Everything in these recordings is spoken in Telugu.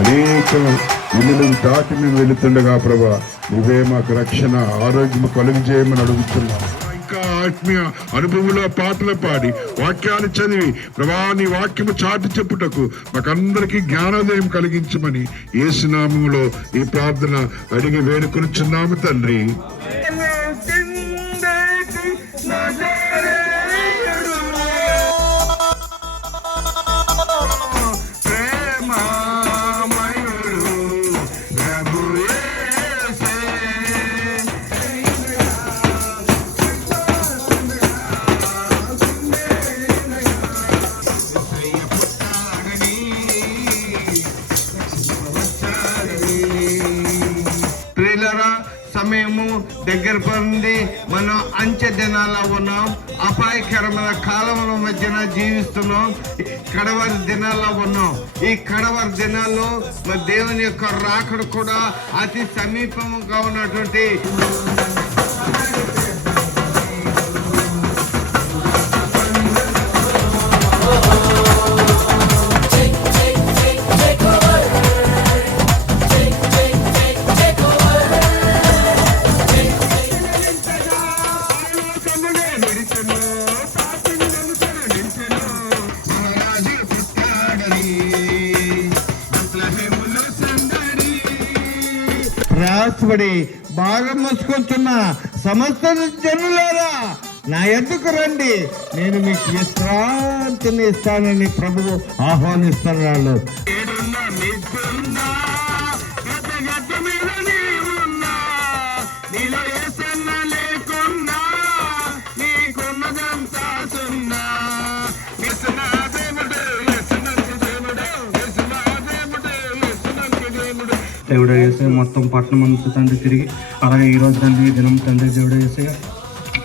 అనేక ఇల్లులను దాటి మేము వెళుతుండగా ప్రభా నువ్వే మాకు రక్షణ ఆరోగ్యం కలుగజేయమని అడుగుతున్నాం. ఇంకా ఆత్మీయ అనుభవంలో పాటలు పాడి వాక్యాలు చదివి ప్రభా నీ వాక్యము చాటి చెప్పుటకు మాకందరికీ జ్ఞానోదయం కలిగించమని యేసు నామములో ఈ ప్రార్థన అడిగి వేడుకొనుచున్నాము తండ్రి. సమయము దగ్గర పడింది. మనం అంచె దినాల్లో ఉన్నాం. అపాయకరమైన కాలంలో మధ్యన జీవిస్తున్నాం. కడవరి దినాల్లో ఉన్నాం. ఈ కడవరి దినాల్లో మరి దేవుని యొక్క రాకడ కూడా అతి సమీపంగా ఉన్నటువంటి ప్రయాసపడి బాగా మోసుకుంటున్న సమస్త జనులారా నా ఎద్దుకు రండి, నేను మీకు విశ్రాంతిని ఇస్తానని ప్రభువు ఆహ్వానిస్తున్నాడు. దేవుడు వేసే మొత్తం పట్టణం అంతా తండ్రి తిరిగి అలాగే ఈరోజు తండ్రి దినం తండ్రి దేవుడు వేసే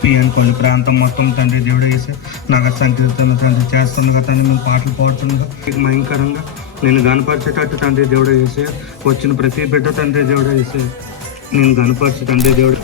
పిఎన్ కొన్ని ప్రాంతం మొత్తం తండ్రి దేవుడు వేసే నగర సంకీర్తన తండ్రి చేస్తుండగా తండ్రి మేము పాటలు పాడుతుండగా భయంకరంగా నేను గనపరిచేటట్టు తండ్రి దేవుడు వేసే వచ్చిన ప్రతి బిడ్డ తండ్రి దేవుడు వేసే నేను గనపరిచి తండ్రి దేవుడు